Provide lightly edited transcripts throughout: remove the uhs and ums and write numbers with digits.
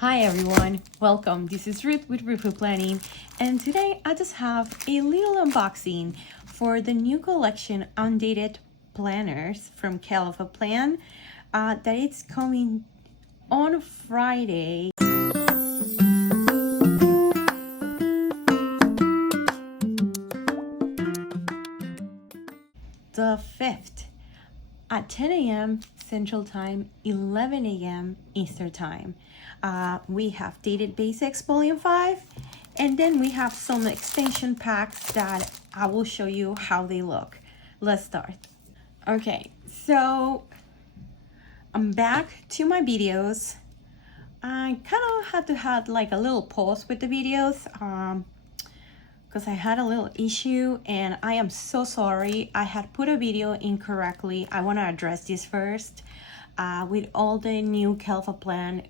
Hi everyone, welcome. This is Ruth with Ruthfulplanning, and today I just have a little unboxing for the new collection Undated planners from Kellofaplan that it's coming on Friday. The 5th at 10 a.m. Central Time, 11 a.m. Eastern Time. We have Dated Basics Volume 5, and then we have some extension packs that I will show you how they look. Let's start. Okay, so I'm back to my videos. I kind of had to have like a little pause with the videos because I had a little issue, and I am so sorry. I had put a video incorrectly. I want to address this first. With all the new Kellofaplan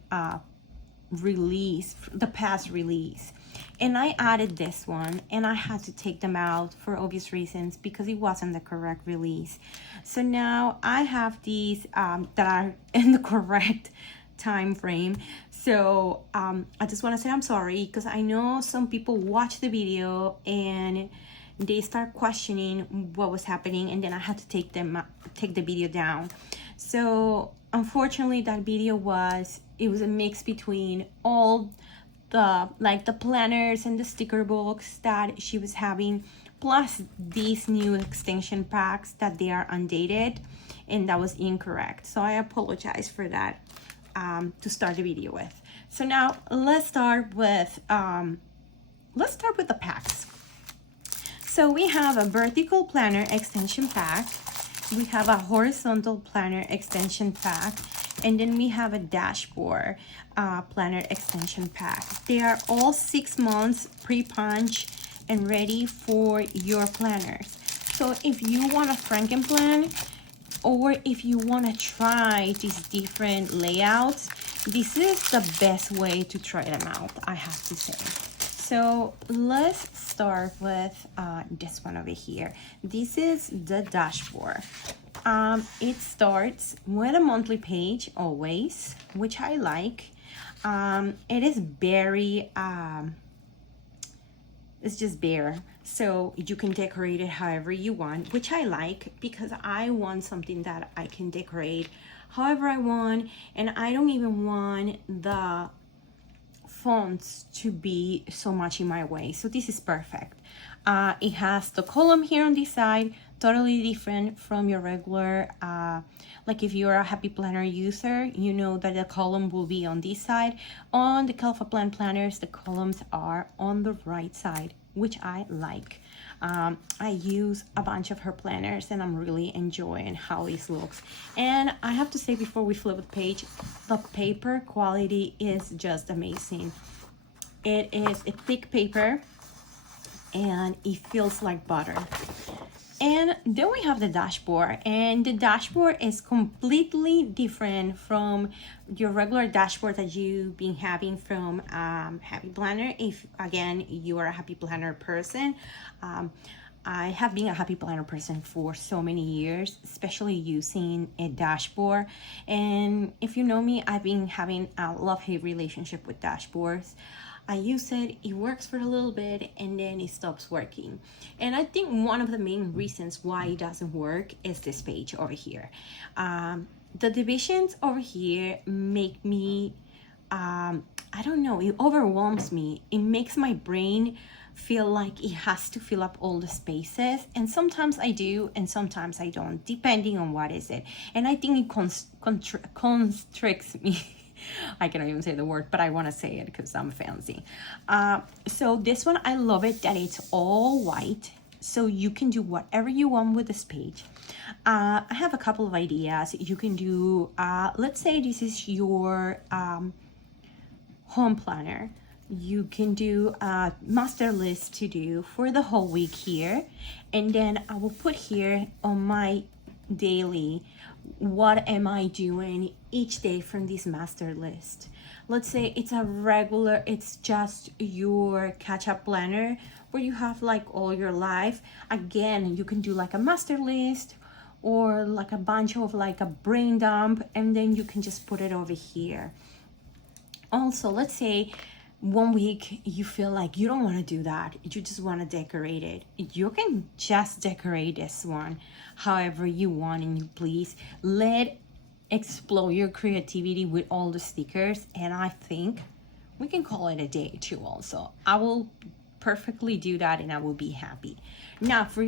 release, the past release, and I added this one, and I had to take them out for obvious reasons because it wasn't the correct release. So now I have these that are in the correct time frame. So I just want to say I'm sorry, because I know some people watch the video and they start questioning what was happening, and then I had to take the video down. So unfortunately, that video was a mix between all the planners and the sticker books that she was having, plus these new extension packs that they are undated, and that was incorrect. So I apologize for that to start the video with. So now let's start with the packs. So we have a vertical planner extension pack, we have a horizontal planner extension pack, and then we have a dashboard planner extension pack. They are all 6 months pre-punch and ready for your planners. So if you want a Frankenplan, or if you want to try these different layouts, this is the best way to try them out, I have to say. So let's start with this one over here. This is the dashboard. It starts with a monthly page always, which I like. It is very it's just bare, so you can decorate it however you want, which I like because I want something that I can decorate however I want, and I don't even want the fonts to be so much in my way. So this is perfect. It has the column here on this side, totally different from your regular like if you're a Happy Planner user, you know that the column will be on this side. On the Kellofaplan planners, the columns are on the right side, which I like. I use a bunch of her planners, and I'm really enjoying how this looks. And I have to say, before we flip the page, the paper quality is just amazing. It is a thick paper, and it feels like butter. And then we have the dashboard, and the dashboard is completely different from your regular dashboard that you've been having from Happy Planner. If again you are a Happy Planner person, I have been a Happy Planner person for so many years, especially using a dashboard. And if you know me, I've been having a love-hate relationship with dashboards. I use it, it works for a little bit, and then it stops working. And I think one of the main reasons why it doesn't work is this page over here. The divisions over here make me, I don't know, it overwhelms me. It makes my brain feel like it has to fill up all the spaces, and sometimes I do and sometimes I don't, depending on what is it. And I think it constricts me. I cannot even say the word, but I want to say it because I'm fancy. So this one, I love it that it's all white, so you can do whatever you want with this page. I have a couple of ideas. You can do, let's say this is your home planner. You can do a master list to do for the whole week here, and then I will put here on my daily, what am I doing each day from this master list. Let's say it's just your catch-up planner where you have like all your life. Again, you can do like a master list or like a bunch of like a brain dump, and then you can just put it over here. Also, let's say one week you feel like you don't want to do that, you just want to decorate it. You can just decorate this one however you want and you please. Explore your creativity with all the stickers, and I think we can call it a day too. Also, I will perfectly do that and I will be happy. Now for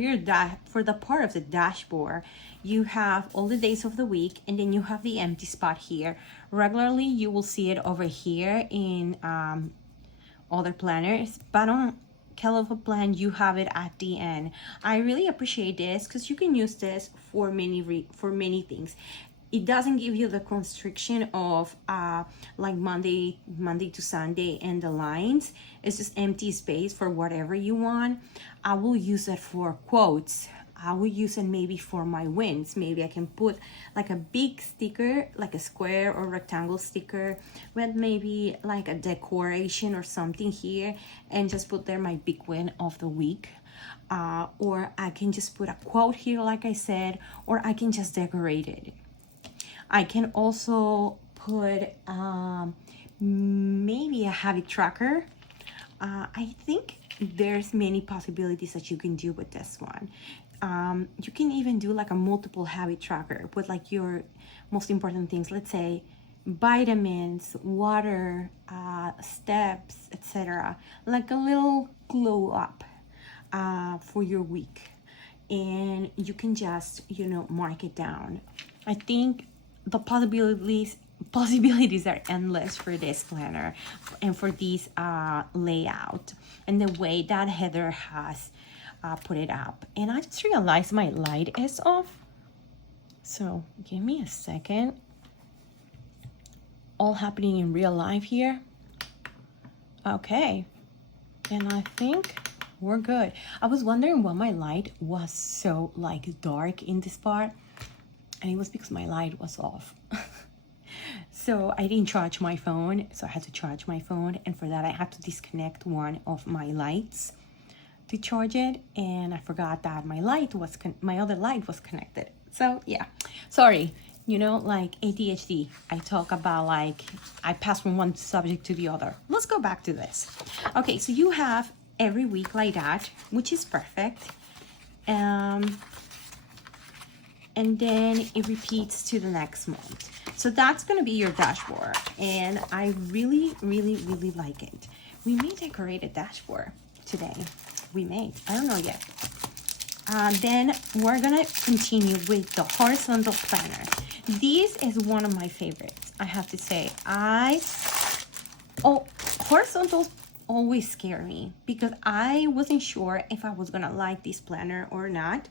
for the part of the dashboard, you have all the days of the week, and then you have the empty spot here. Regularly you will see it over here in other planners, but on Kellofaplan you have it at the end. I really appreciate this because you can use this for many things. It doesn't give you the constriction of like Monday to Sunday and the lines. It's just empty space for whatever you want. I will use it for quotes. I will use it maybe for my wins. Maybe I can put like a big sticker, like a square or rectangle sticker with maybe like a decoration or something here, and just put there my big win of the week. Or I can just put a quote here like I said, or I can just decorate it. I can also put maybe a habit tracker. I think there's many possibilities that you can do with this one. You can even do like a multiple habit tracker with like your most important things. Let's say vitamins, water, steps, etc. Like a little glow up for your week. And you can just, you know, mark it down. I think the possibilities are endless for this planner and for this layout and the way that Heather has put it up. And I just realized my light is off, so give me a second. All happening in real life here. Okay, and I think we're good. I was wondering why my light was so like dark in this part, and it was because my light was off. So I didn't charge my phone, so I had to charge my phone, and for that I had to disconnect one of my lights to charge it, and I forgot that my other light was connected. So yeah, sorry, you know, like ADHD. I talk about like I pass from one subject to the other. Let's go back to this. Okay, so you have every week like that, which is perfect. And then it repeats to the next month. So that's gonna be your dashboard, and I really like it. We may decorate a dashboard today. We may, I don't know yet. Then we're gonna continue with the horizontal planner. This is one of my favorites, I have to say. Horizontals always scare me because I wasn't sure if I was gonna like this planner or not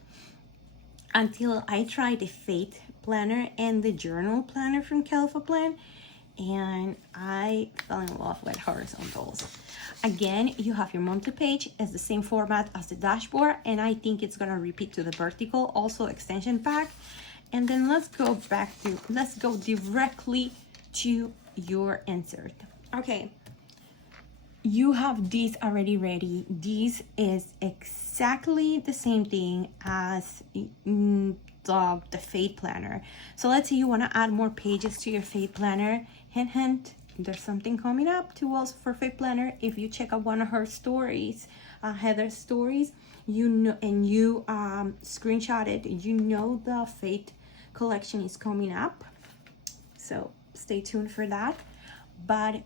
until I tried the Fate planner and the journal planner from Kellofaplan, and I fell in love with horizontals. Again, you have your monthly page as the same format as the dashboard, and I think it's gonna repeat to the vertical, also extension pack. And then let's go directly to your insert. Okay, you have these already ready. This is exactly the same thing as the Fate planner. So let's say you want to add more pages to your Fate planner. Hint, hint, there's something coming up to us for Fate planner. If you check out one of her stories, Heather's stories, you know, and you screenshot it, you know the Fate collection is coming up. So stay tuned for that. But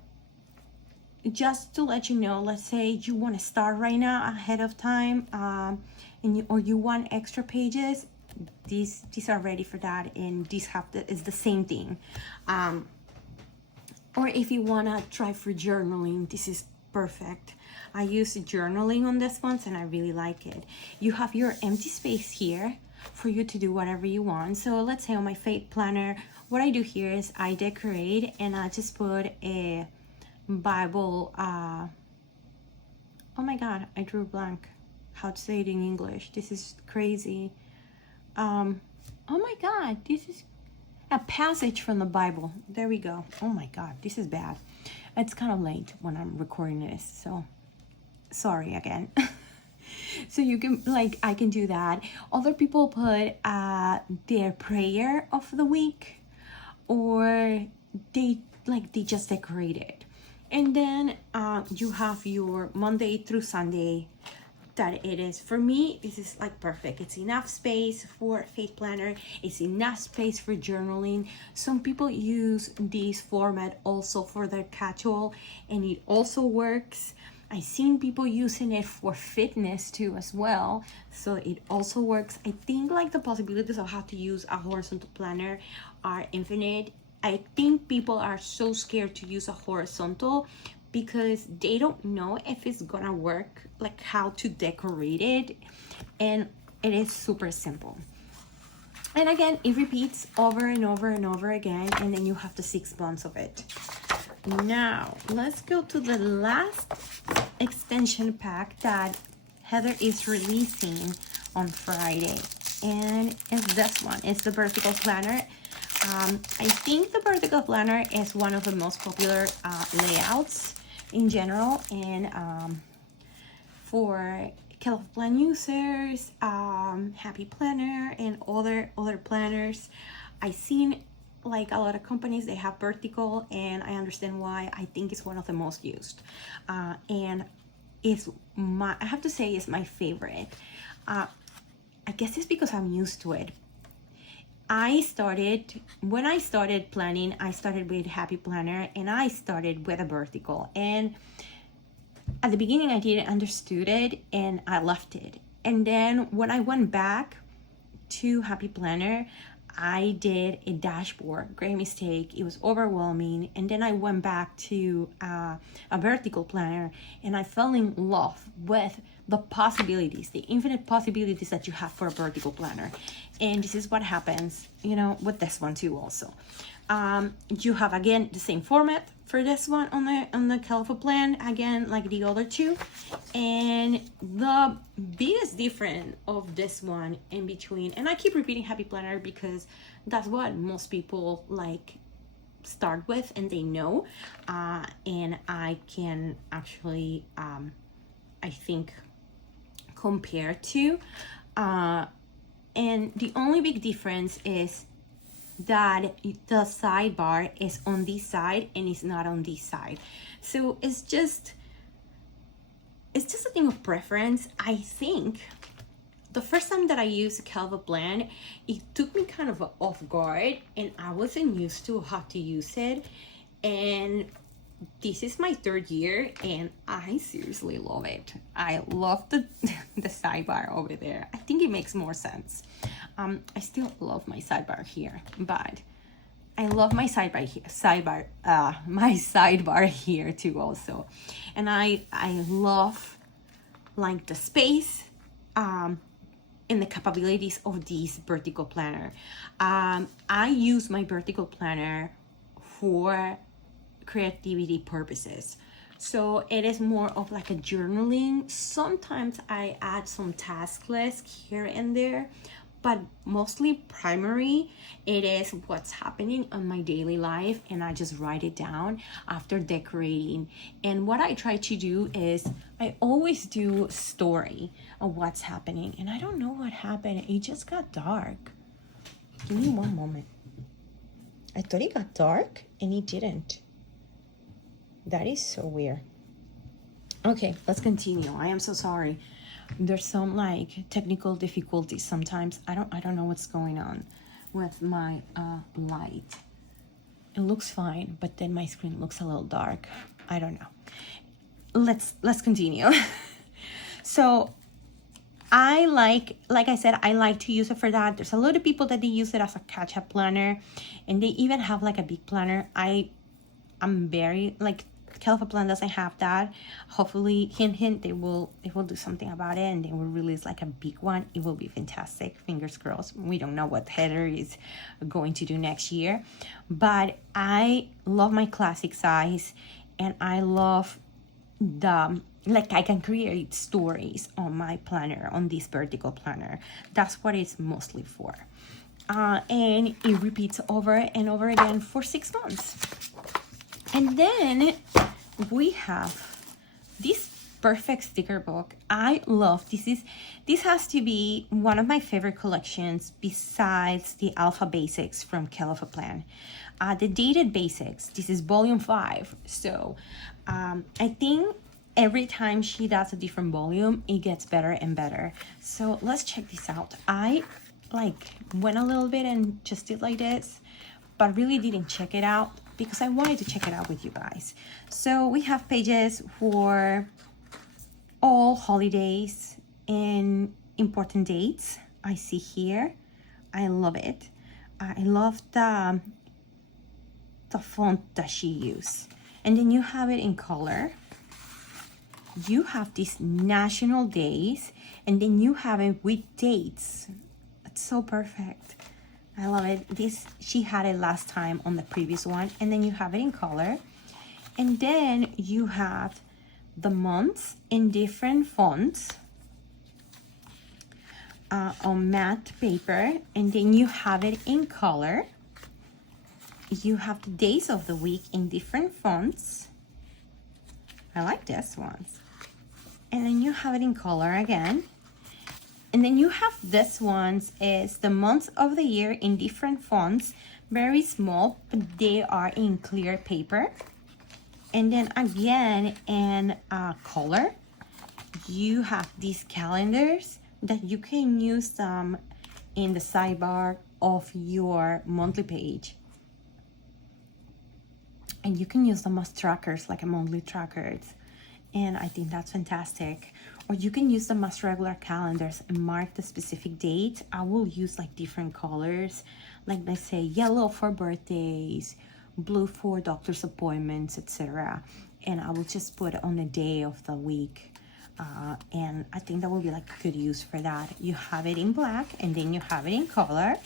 just to let you know, let's say you want to start right now ahead of time, or you want extra pages, these are ready for that, and these is the same thing. Or if you want to try for journaling, this is perfect. I use journaling on this one, and I really like it. You have your empty space here for you to do whatever you want. So let's say on my Fate planner, what I do here is I decorate, and I just put a Bible. Oh my god, I drew a blank. How to say it in English? This is crazy. Oh my god, this is a passage from the Bible. There we go. Oh my god, this is bad. It's kind of late when I'm recording this, so sorry again. So you can, like, I can do that. Other people put their prayer of the week, or they just decorate it. And then you have your Monday through Sunday that it is. For me, this is like perfect. It's enough space for faith planner. It's enough space for journaling. Some people use this format also for their catch-all, and it also works. I've seen people using it for fitness too as well, so it also works. I think like the possibilities of how to use a horizontal planner are infinite. I think people are so scared to use a horizontal because they don't know if it's gonna work, like how to decorate it, and it is super simple. And again, it repeats over and over and over again, and then you have the 6 months of it. Now, let's go to the last extension pack that Heather is releasing on Friday, and it's this one. It's the vertical planner. I think the vertical planner is one of the most popular layouts in general, and for Kellofaplan users, Happy Planner, and other planners, I've seen like a lot of companies, they have vertical, and I understand why. I think it's one of the most used, and it's I have to say it's my favorite. I guess it's because I'm used to it. When I started planning, I started with Happy Planner, and I started with a vertical, and at the beginning I didn't understood it, and I left it. And then when I went back to Happy Planner, I did a dashboard. Great mistake. It was overwhelming. And then I went back to a vertical planner, and I fell in love with the possibilities, the infinite possibilities that you have for a vertical planner. And this is what happens, you know, with this one too also. You have, again, the same format for this one on the Kellofaplan, again, like the other two. And the biggest difference of this one in between, and I keep repeating Happy Planner because that's what most people like start with and they know. And I can actually, I think, compare to. And the only big difference is that the sidebar is on this side and it's not on this side. So it's just a thing of preference. I think the first time that I used Kellofaplan, it took me kind of off guard, and I wasn't used to how to use it. And this is my 3rd year, and I seriously love it. I love the sidebar over there. I think it makes more sense. I still love my sidebar here, but I love my sidebar here too also. And I love like the space and the capabilities of this vertical planner. I use my vertical planner for creativity purposes, so it is more of like a journaling. Sometimes I add some task lists here and there, but mostly primary it is what's happening on my daily life, and I just write it down after decorating. And what I try to do is I always do a story of what's happening, and I don't know what happened. It just got dark. Give me one moment. I thought it got dark and it didn't. That is so weird. Okay, let's continue. I am so sorry. There's some like technical difficulties sometimes. I don't know what's going on with my light. It looks fine, but then my screen looks a little dark. I don't know. Let's continue. So I like I said, I like to use it for that. There's a lot of people that they use it as a catch-up planner, and they even have like a big planner. I'm very like, Kellofaplan doesn't have that. Hopefully, hint, they will do something about it, and they will release like a big one. It will be fantastic. Fingers crossed. We don't know what Heather is going to do next year, but I love my classic size, and I love the, like, I can create stories on my planner, on this vertical planner. That's what it's mostly for. And it repeats over and over again for 6 months. And then we have this perfect sticker book. I love this has to be one of my favorite collections besides the Alpha Basics from Kellofaplan. The Dated Basics, this is volume 5. So I think every time she does a different volume, it gets better and better. So let's check this out. I went a little bit and just did like this, but really didn't check it out because I wanted to check it out with you guys. So we have pages for all holidays and important dates. I see here. I love it. I love the font that she used. And then you have it in color. You have these national days, and then you have it with dates. It's so perfect. I love it. She had it last time on the previous one, and then you have it in color. And then you have the months in different fonts on matte paper, and then you have it in color. You have the days of the week in different fonts. I like this ones. And then you have it in color again. And then you have this ones is the months of the year in different fonts, very small, but they are in clear paper. And then again in color, you have these calendars that you can use them in the sidebar of your monthly page. And you can use them as trackers, like a monthly trackers. And I think that's fantastic. Or you can use them as regular calendars and mark the specific date. I will use like different colors, like let's say yellow for birthdays, blue for doctor's appointments, etc. And I will just put it on the day of the week. And I think that will be like a good use for that. You have it in black, and then you have it in color.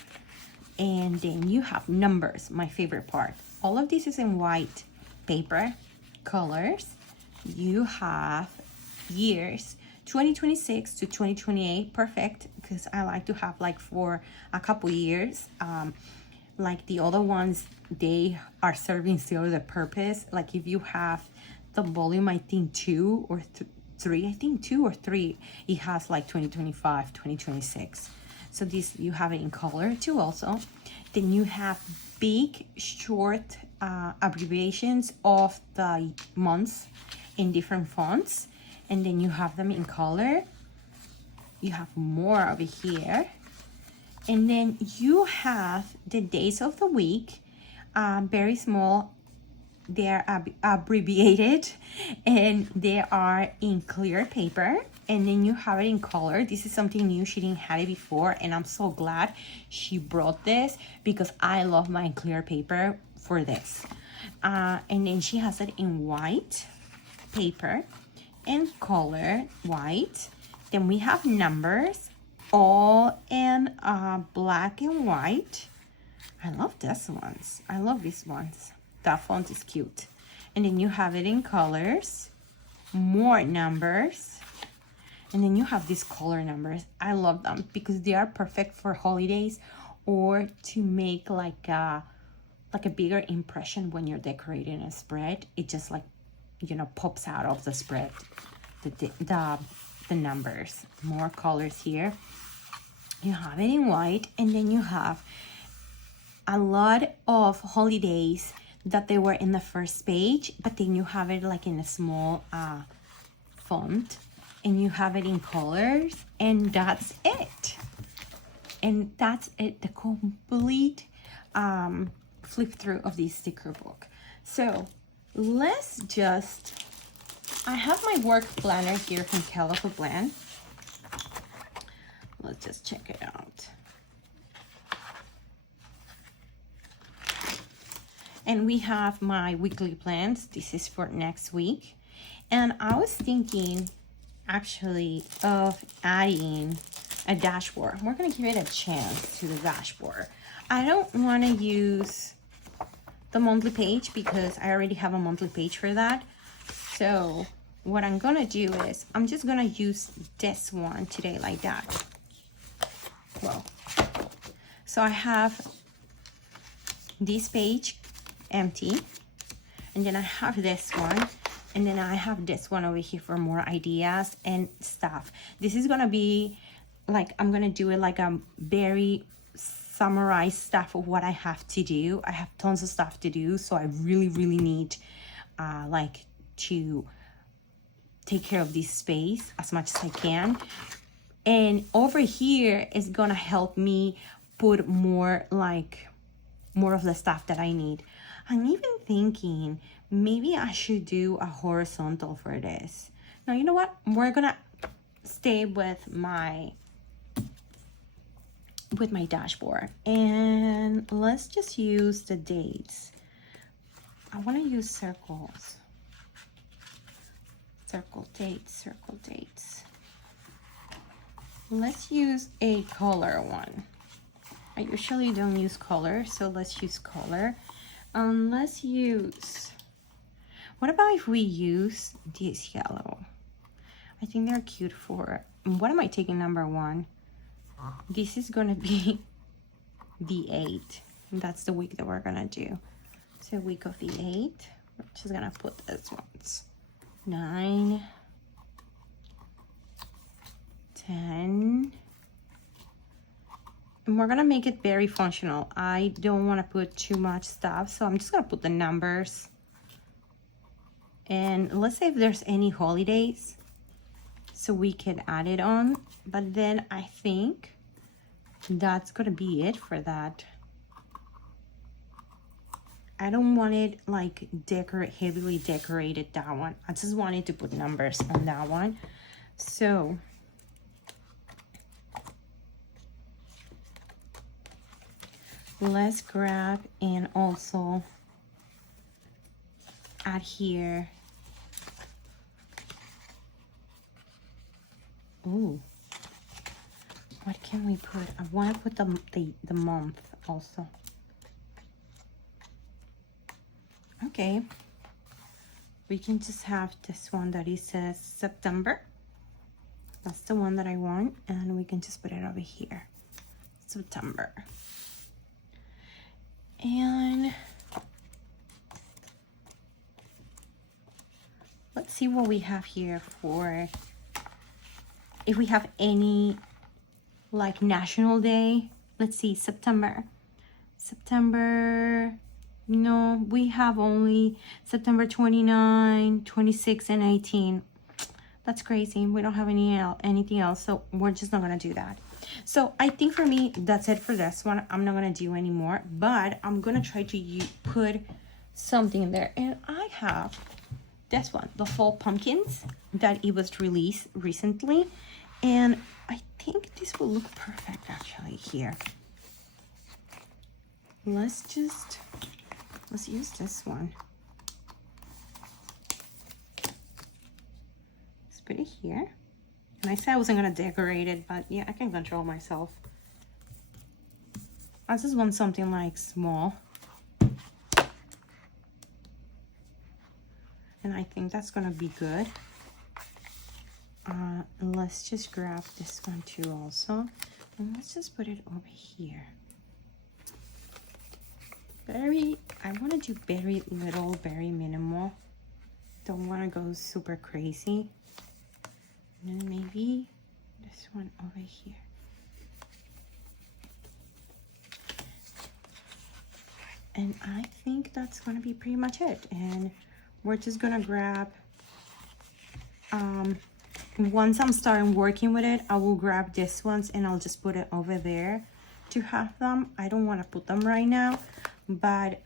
And then you have numbers, my favorite part. All of this is in white paper, colors. You have years, 2026 to 2028, perfect, because I like to have like for a couple years. Like the other ones, they are serving still the purpose. Like if you have the volume, I think 2 or 3, I think 2 or 3, it has like 2025, 2026. So this, you have it in color too also. Then you have big, short abbreviations of the months in different fonts. And then you have them in color. You have more over here. And then you have the days of the week, very small. They're abbreviated and they are in clear paper. And then you have it in color. This is something new. She didn't have it before, and I'm so glad she brought this because I love my clear paper for this. And then she has it in white paper and color white. Then we have numbers all in black and white. I love these ones. I love these ones. That font is cute. And then you have it in colors, more numbers. And then you have these color numbers. I love them because they are perfect for holidays or to make like a bigger impression when you're decorating a spread. It just like, you know, pops out of the spread, the numbers. More colors here. You have it in white, and then you have a lot of holidays that they were in the first page, but then you have it like in a small font. And you have it in colors, and that's it. And that's it, the complete flip through of this sticker book. So let's just, I have my work planner here from Kellofaplan. Let's just check it out. And we have my weekly plans. This is for next week. And I was thinking actually of adding a dashboard. We're gonna give it a chance to the dashboard. I don't want to use the monthly page because I already have a monthly page for that. So what I'm gonna do is I'm just gonna use this one today like that. Well, so I have this page empty, and then I have this one And then I have this one over here for more ideas and stuff. This is gonna be like, I'm gonna do it like a very summarized stuff of what I have to do. I have tons of stuff to do, so I really need like to take care of this space as much as I can. And over here is gonna help me put more of the stuff that I need. I'm even thinking maybe I should do a horizontal for this. Now, you know what? We're gonna stay with my dashboard, and let's just use the dates. I want to use circles. Circle dates. Let's use a color one. I usually don't use color, so let's use color. Let's use, what about if we use this yellow? I think they're cute for, what am I taking number 1? This is gonna be the 8. That's the week that we're gonna do. So week of the 8, we're just gonna put this ones. 9, 10, and we're gonna make it very functional. I don't want to put too much stuff, so I'm just gonna put the numbers. And let's say if there's any holidays, so we can add it on. But then I think that's gonna be it for that. I don't want it like heavily decorated, that one. I just wanted to put numbers on that one. So let's grab and also add here. Ooh, what can we put? I want to put the month also. Okay, we can just have this one that it says September. That's the one that I want, and we can just put it over here, September. And let's see what we have here for, if we have any like national day. Let's see, September, no, we have only September 29, 26, and 18. That's crazy. We don't have anything else, so we're just not gonna do that. So I think for me, that's it for this one. I'm not gonna do any more, but I'm gonna try to put something in there. And I have this one, the fall pumpkins, that it was released recently. And I think this will look perfect actually here. Let's use this one. Let's put it here. And I said I wasn't gonna decorate it, but yeah, I can control myself. I just want something like small. And I think that's gonna be good. Let's just grab this one too also. And let's just put it over here. I want to do very little, very minimal. Don't want to go super crazy. And then maybe this one over here. And I think that's going to be pretty much it. And we're just going to grab, once I'm starting working with it, I will grab this ones and I'll just put it over there to have them. I don't want to put them right now, but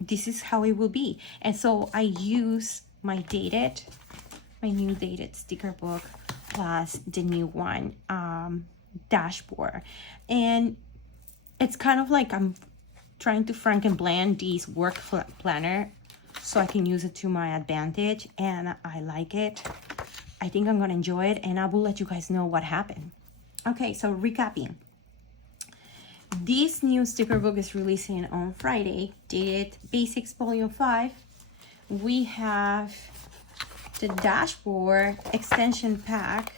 this is how it will be. And so I use my new dated sticker book plus the new one dashboard, and it's kind of like I'm trying to Frankenblend this work planner so I can use it to my advantage, and I like it. I think I'm gonna enjoy it, and I will let you guys know what happened. Okay, so recapping. This new sticker book is releasing on Friday, dated Basics Volume 5. We have the dashboard extension pack.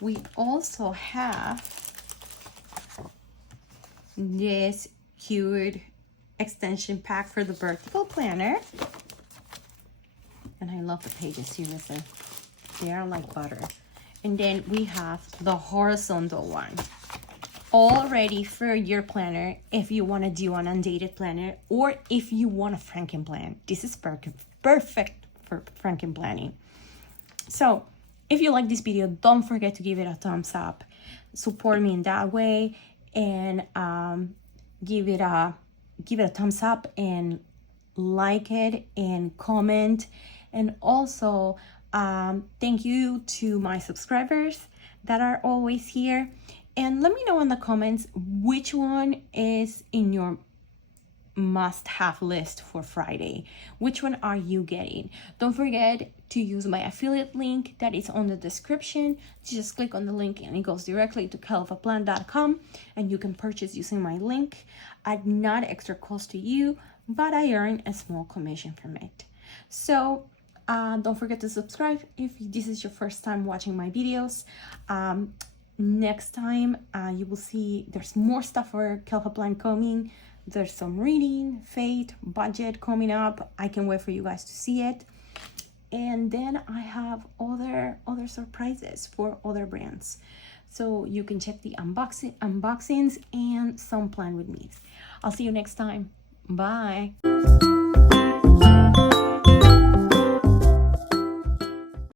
We also have this cute extension pack for the vertical planner. And I love the pages, seriously. They are like butter. And then we have the horizontal one. All ready for your planner if you want to do an undated planner or if you want a FriXion. This is perfect for FriXion planning. So if you like this video, don't forget to give it a thumbs up. Support me in that way, and give it a thumbs up and like it and comment. And also thank you to my subscribers that are always here. And let me know in the comments which one is in your must-have list for Friday. Which one are you getting? Don't forget to use my affiliate link that is on the description. Just click on the link and it goes directly to Kellofaplan.com, and you can purchase using my link at not extra cost to you, but I earn a small commission from it. So don't forget to subscribe if this is your first time watching my videos. Next time you will see there's more stuff for Kellofaplan coming. There's some reading, fate, budget coming up. I can wait for you guys to see it. And then I have other surprises for other brands. So you can check the unboxings and some plan with me. I'll see you next time. Bye.